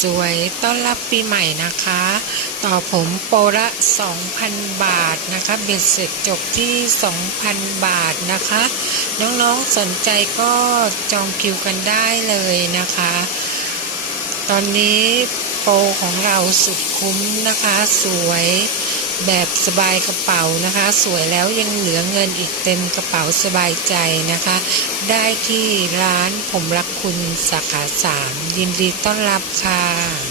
สวยต้อนรับปีใหม่นะคะต่อผมโปรละ 2,000 บาทนะคะเบ็ดเสร็จจบที่ 2,000 บาทนะคะน้องๆสนใจก็จองคิวกันได้เลยนะคะตอนนี้โปรของเราสุดคุ้มนะคะสวยแบบสบายกระเป๋านะคะสวยแล้วยังเหลือเงินอีกเต็มกระเป๋าสบายใจนะคะได้ที่ร้านผมรักคุณสาขา 3ยินดีต้อนรับค่ะ